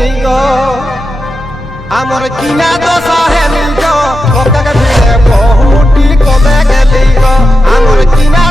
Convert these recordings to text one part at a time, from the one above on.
গেলি গো আমার কিনা দশা হেলি গো লোকে ভিড়ে বহুটি কমে গেলি গো আমার কিনা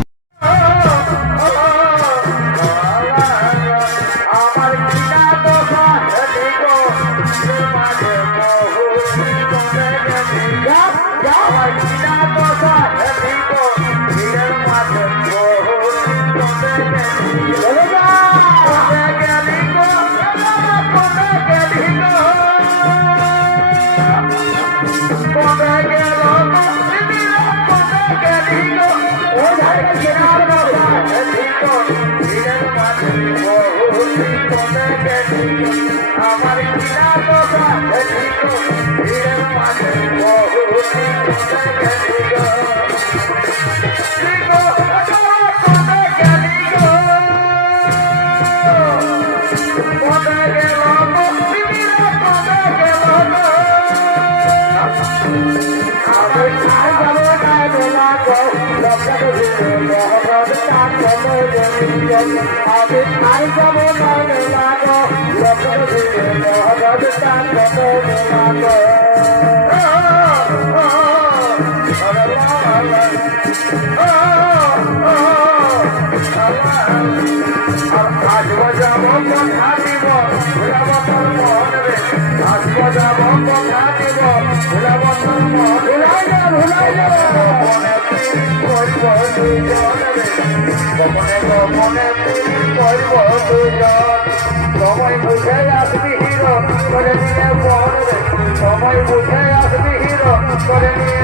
সময় বুঝে আসবি হিরো করে নিয়ে পড়বে সময় বুঝে আসবি হিরো করে নিয়ে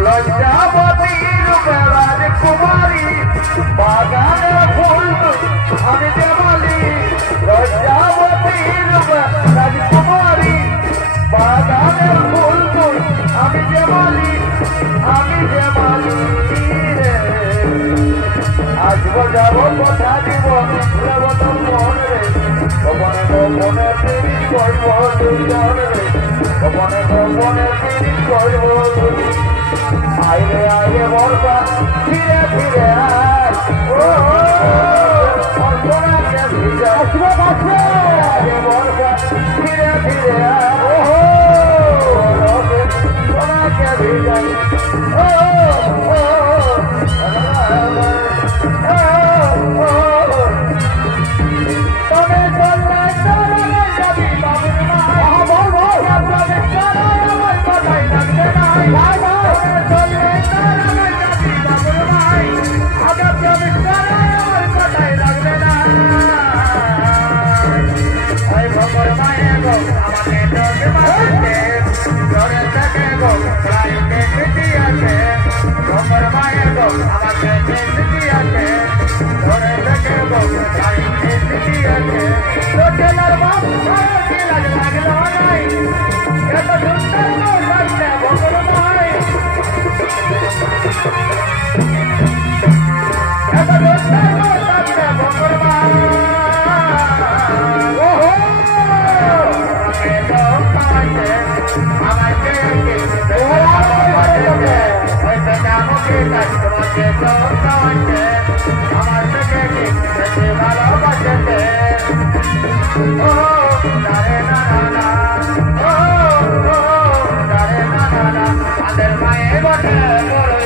লজ্জাবতীর বেড়ার কুমারী বাগানের ফুল আমি দেবালি লজ্জাবতীর রাজকুমারী বাগানের ফুল আমি দেবালি রে আসবো যাবো কথা দিব ভুলব তোর মন রে গোপনে গোপনে তিনি করব দুজন রে গোপনে গোপনে তিনি করব আইরে আইরে বর্ষা ধীরে ধীরে আয় ও অন্তরাকে ভিজে আসবো বাসে আইরে বর্ষা ধীরে ধীরে আয় ও রবে সোনাকে ভিজাই মায়ের বটে বড়